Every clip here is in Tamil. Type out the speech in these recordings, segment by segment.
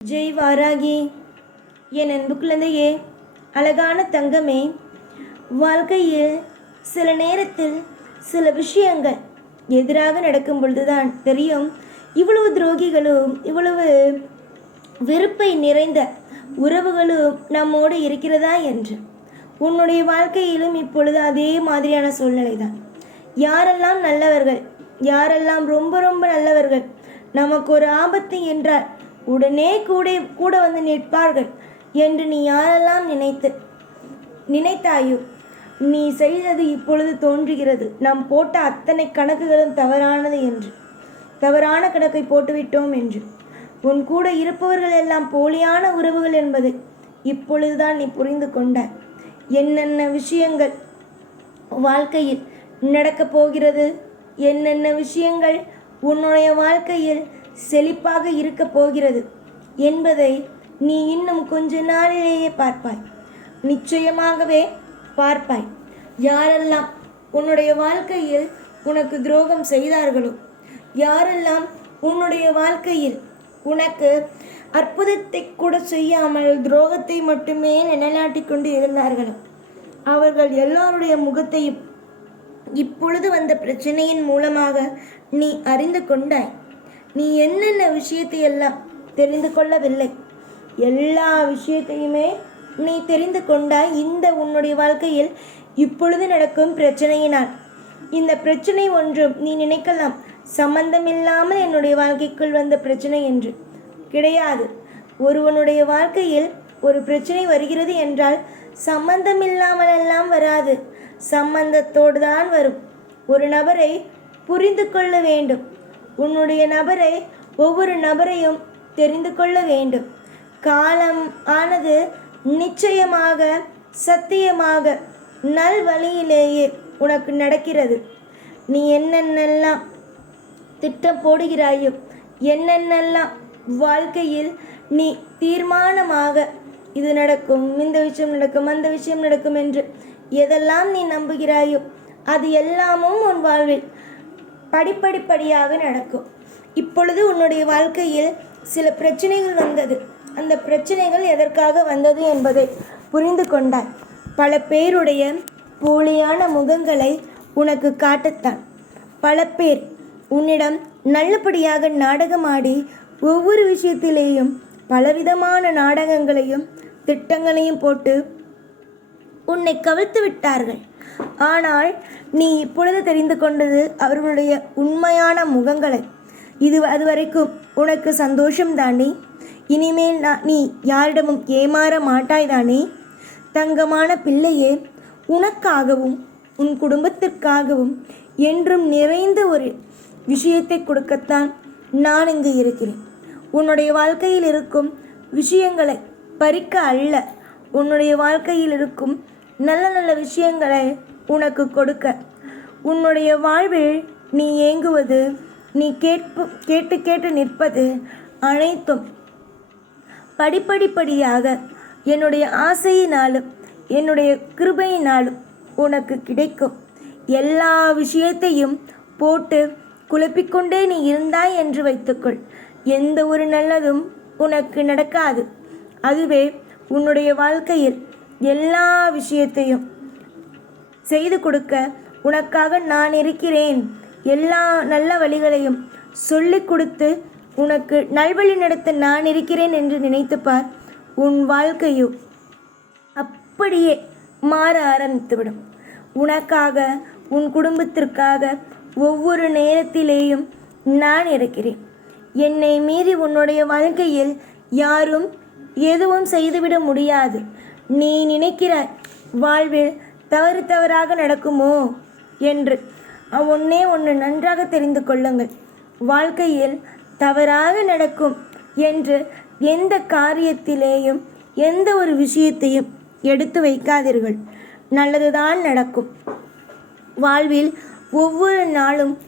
ஜெய் வாராகி என் அன்பு குழந்தையே அழகான தங்கமே வாழ்க்கையில் சில நேரத்தில் சில விஷயங்கள் எதிராக நடக்கும் பொழுதுதான் தெரியும். இவ்வளவு துரோகிகளும் இவ்வளவு வெறுப்பை நிறைந்த உறவுகளும் நம்மோடு இருக்கிறதா என்று. உன்னுடைய வாழ்க்கையிலும் இப்பொழுது அதே மாதிரியான சூழ்நிலை தான் யாரெல்லாம் நல்லவர்கள் யாரெல்லாம் ரொம்ப ரொம்ப நல்லவர்கள் நமக்கு ஒரு ஆபத்து என்றால் உடனே கூட கூட வந்து நிற்பார்கள் என்று நீ யாரெல்லாம் நினைத்து நினைத்தாயோ? நீ செய்தது இப்பொழுது தோன்றுகிறது. நாம் போட்ட அத்தனை கணக்குகளும் தவறானது என்று தவறான கணக்கை போட்டுவிட்டோம் என்று. உன் கூட இருப்பவர்கள் எல்லாம் போலியான உறவுகள் என்பதை இப்பொழுதுதான் நீ புரிந்து கொண்டாய். என்னென்ன விஷயங்கள் வாழ்க்கையில் நடக்கப் போகிறது? என்னென்ன விஷயங்கள் உன்னுடைய வாழ்க்கையில் செழிப்பாக இருக்கப் போகிறது என்பதை நீ இன்னும் கொஞ்ச நாளிலேயே பார்ப்பாய். நிச்சயமாகவே பார்ப்பாய். யாரெல்லாம் உன்னுடைய வாழ்க்கையில் உனக்கு துரோகம் செய்தார்களோ யாரெல்லாம் உன்னுடைய வாழ்க்கையில் உனக்கு அற்புதத்தை கூட செய்யாமல் துரோகத்தை மட்டுமே நிலைநாட்டி கொண்டு இருந்தார்களோ அவர்கள் எல்லோருடைய முகத்தையும் இப்பொழுது வந்த பிரச்சனையின் மூலமாக நீ அறிந்து கொண்டாய். நீ என்னென்ன விஷயத்தை எல்லாம் தெரிந்து கொள்ளவில்லை? எல்லா விஷயத்தையுமே நீ தெரிந்து கொண்டாய் இந்த உன்னுடைய வாழ்க்கையில் இப்பொழுது நடக்கும் பிரச்சனையினால். இந்த பிரச்சனை ஒன்றும் நீ நினைக்கலாம். சம்பந்தமில்லாமல் என்னுடைய வாழ்க்கைக்குள் வந்த பிரச்சனை என்று. கிடையாது. ஒருவனுடைய வாழ்க்கையில் ஒரு பிரச்சனை வருகிறது என்றால் சம்பந்தமில்லாமலெல்லாம் வராது. சம்பந்தத்தோடு தான் வரும். ஒரு நபரை புரிந்து கொள்ள வேண்டும். உன்னுடைய நபரை ஒவ்வொரு நபரையும் தெரிந்து கொள்ள வேண்டும். காலம் ஆனது நிச்சயமாக சத்தியமாக நல் வழியிலேயே உனக்கு நடக்கிறது. நீ என்னென்னலாம் திட்டம் போடுகிறாயோ என்னென்னலாம் வாழ்க்கையில் நீ தீர்மானமாக இது நடக்கும் இந்த விஷயம் நடக்கும் அந்த விஷயம் நடக்கும் என்று எதெல்லாம் நீ நம்புகிறாயோ அது எல்லாமும் உன் வாழ்வில் படிப்படிப்படியாக நடக்கும். இப்பொழுது உன்னுடைய வாழ்க்கையில் சில பிரச்சனைகள் வந்தது. அந்த பிரச்சனைகள் எதற்காக வந்தது என்பதை புரிந்து கொண்டாய். பல பேருடைய போலியான முகங்களை உனக்கு காட்டத்தான். பல பேர் உன்னிடம் நல்லபடியாக நாடகமாடி ஒவ்வொரு விஷயத்திலேயும் பலவிதமான நாடகங்களையும் திட்டங்களையும் போட்டு உன்னை கவிழ்த்து விட்டார்கள். ஆனால் நீ இப்பொழுது தெரிந்து கொண்டது அவர்களுடைய உண்மையான முகங்களை. இது அதுவரைக்கும் உனக்கு சந்தோஷம் தானே? இனிமேல் நான் நீ யாரிடமும் ஏமாற மாட்டாய் தானே? தங்கமான பிள்ளையே உனக்காகவும் உன் குடும்பத்திற்காகவும் என்றும் நிறைந்த ஒரு விஷயத்தை கொடுக்கத்தான் நான் இங்கு இருக்கிறேன். உன்னுடைய வாழ்க்கையில் இருக்கும் விஷயங்களை பறிக்க அல்ல உன்னுடைய வாழ்க்கையில் இருக்கும் நல்ல நல்ல விஷயங்களை உனக்கு கொடுக்க. உன்னுடைய வாழ்வில் நீ ஏங்குவது நீ கேட்பு கேட்டு கேட்டு நிற்பது அனைத்தும் படிப்படிப்படியாக என்னுடைய ஆசையினாலும் என்னுடைய கிருபையினாலும் உனக்கு கிடைக்கும். எல்லா விஷயத்தையும் போட்டு குழப்பிக்கொண்டே நீ இருந்தாய் என்று வைத்துக்கொள். எந்த ஒரு நல்லதும் உனக்கு நடக்காது. அதுவே உன்னுடைய வாழ்க்கையில் எல்லா விஷயத்தையும் செய்து கொடுக்க உனக்காக நான் இருக்கிறேன். எல்லா நல்ல வழிகளையும் சொல்லிக் கொடுத்து உனக்கு நல்வழி நடத்த நான் இருக்கிறேன் என்று நினைத்துப்பார் உன் வாழ்க்கையோ அப்படியே மாற ஆரம்பித்துவிடும். உனக்காக உன் குடும்பத்திற்காக ஒவ்வொரு நேரத்திலேயும் நான் இருக்கிறேன். என்னை மீறி உன்னுடைய வாழ்க்கையில் யாரும் எதுவும் செய்துவிட முடியாது. நீ நினைக்கிறாய் வாழ்வில் தவறு தவறாக நடக்குமோ என்று ஒன்னே ஒன்று நன்றாக தெரிந்து கொள்ளுங்கள். வாழ்க்கையில் தவறாக நடக்கும் என்று எந்த காரியத்திலேயும் எந்த ஒரு விஷயத்தையும் எடுத்து வைக்காதீர்கள். நல்லதுதான் நடக்கும். வாழ்வில் ஒவ்வொரு நாளும்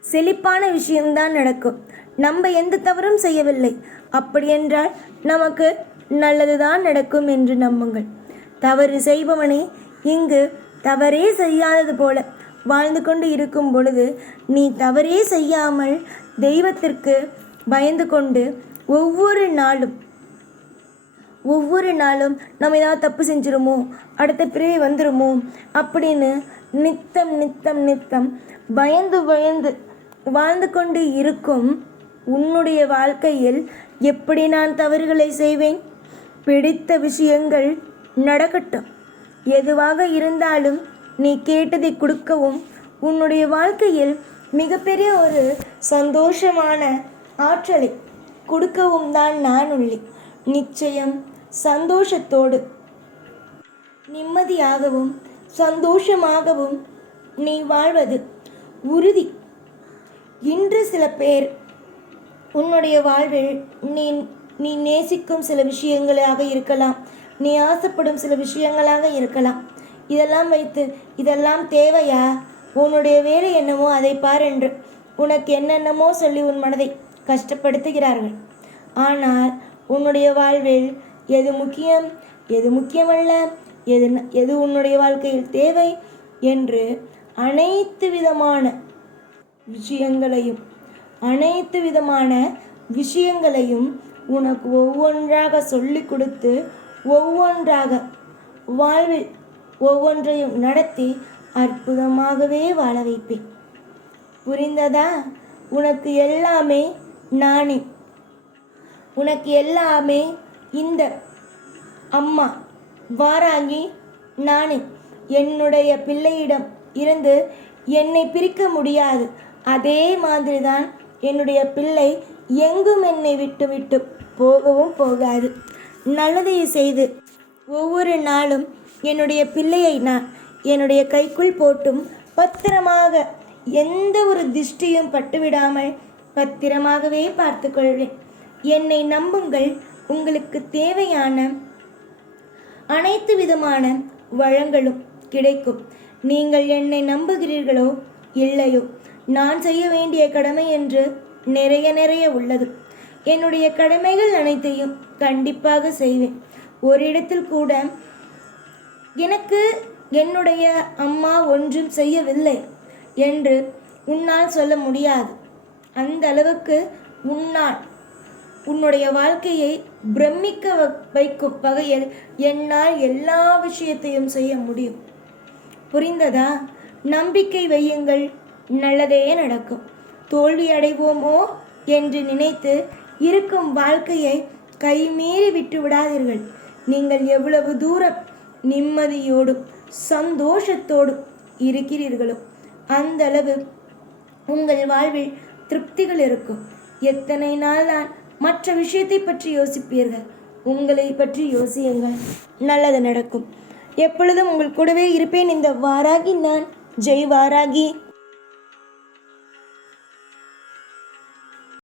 செழிப்பான விஷயம்தான் நடக்கும். நம்ம எந்த தவறும் செய்யவில்லை. அப்படியென்றால் நமக்கு நல்லதுதான் நடக்கும் என்று நம்புங்கள். தவறு செய்பவனே இங்கு தவறே செய்யாதது போல வாழ்ந்து கொண்டு இருக்கும் பொழுது நீ தவறே செய்யாமல் தெய்வத்திற்கு பயந்து கொண்டு ஒவ்வொரு நாளும் ஒவ்வொரு நாளும் நம்ம ஏதாவது தப்பு செஞ்சிருமோ அடுத்த பிறவி வந்துருமோ அப்படின்னு நித்தம் நித்தம் நித்தம் பயந்து பயந்து வாழ்ந்து கொண்டு இருக்கும் உன்னுடைய வாழ்க்கையில் எப்படி நான் தவறுகளை செய்வேன்? பிடித்த விஷயங்கள் நடக்கட்டும். எதுவாக இருந்தாலும் நீ கேட்டதை கொடுக்கவும் உன்னுடைய வாழ்க்கையில் மிகப்பெரிய ஒரு சந்தோஷமான ஆற்றலை கொடுக்கவும் தான் நான் உள்ளேன். நிச்சயம் சந்தோஷத்தோடு நிம்மதியாகவும் சந்தோஷமாகவும் நீ வாழ்வது உறுதி. இன்று சில பேர் உன்னுடைய வாழ்வில் நீ நீ நேசிக்கும் சில விஷயங்களாக இருக்கலாம். நீ ஆசைப்படும் சில விஷயங்களாக இருக்கலாம். இதெல்லாம் வைத்து இதெல்லாம் தேவையா? உன்னுடைய வேலை என்னமோ அதை பார் என்று. உனக்கு என்னென்னமோ சொல்லி உன் மனதை கஷ்டப்படுத்துகிறார்கள். ஆனால் உன்னுடைய வாழ்வில் எது முக்கியம் எது முக்கியமல்ல எது எது உன்னுடைய வாழ்க்கையில் தேவை என்று அனைத்து விதமான விஷயங்களையும் அனைத்து விதமான விஷயங்களையும் உனக்கு ஒவ்வொன்றாக சொல்லிக் கொடுத்து ஒவ்வொன்றாக வாழ்வில் ஒவ்வொன்றையும் நடத்தி அற்புதமாகவே வாழ வைப்பேன். புரிந்ததா? உனக்கு எல்லாமே நானே. உனக்கு எல்லாமே இந்த அம்மா வாராங்கி நானே. என்னுடைய பிள்ளையிடம் இருந்து என்னை பிரிக்க முடியாது. அதே மாதிரி தான் என்னுடைய பிள்ளை எங்கும் என்னை விட்டு விட்டு போகவும் போகாது. நல்லதை செய்து ஒவ்வொரு நாளும் என்னுடைய பிள்ளையை நான் என்னுடைய கைக்குள் போட்டும் பத்திரமாக எந்த ஒரு திஷ்டியும் பட்டுவிடாமல் பத்திரமாகவே பார்த்துக்கொள்வேன் என்னை நம்புங்கள். உங்களுக்கு தேவையான அனைத்து விதமான வளங்களும் கிடைக்கும். நீங்கள் என்னை நம்புகிறீர்களோ இல்லையோ நான் செய்ய வேண்டிய கடமை என்று நிறைய நிறைய உள்ளது. என்னுடைய கடமைகள் அனைத்தையும் கண்டிப்பாக செய்வேன். ஒரு இடத்தில் கூட எனக்கு என்னுடைய அம்மா ஒன்றும் செய்யவில்லை என்று உன்னால் சொல்ல முடியாது. அந்த அளவுக்கு உன்னால் உன்னுடைய வாழ்க்கையை பிரமிக்க வைக்கும் வகையில் என்னால் எல்லா விஷயத்தையும் செய்ய முடியும். புரிந்ததா? நம்பிக்கை வையுங்கள். நல்லதே நடக்கும். தோல்வியடைவோமோ என்று நினைத்து இருக்கும் வாழ்க்கையை கைமீறி விட்டு விடாதீர்கள். நீங்கள் எவ்வளவு தூரம் நிம்மதியோடும் சந்தோஷத்தோடும் இருக்கிறீர்களோ அந்த அளவு உங்கள் வாழ்வில் திருப்திகள் இருக்கும். எத்தனை நாள் தான் மற்ற விஷயத்தை பற்றி யோசிப்பீர்கள்? உங்களை பற்றி யோசியுங்கள். நல்லது நடக்கும். எப்பொழுதும் உங்கள் கூடவே இருப்பேன். இந்த வாராகி நான். ஜெய் வாராகி.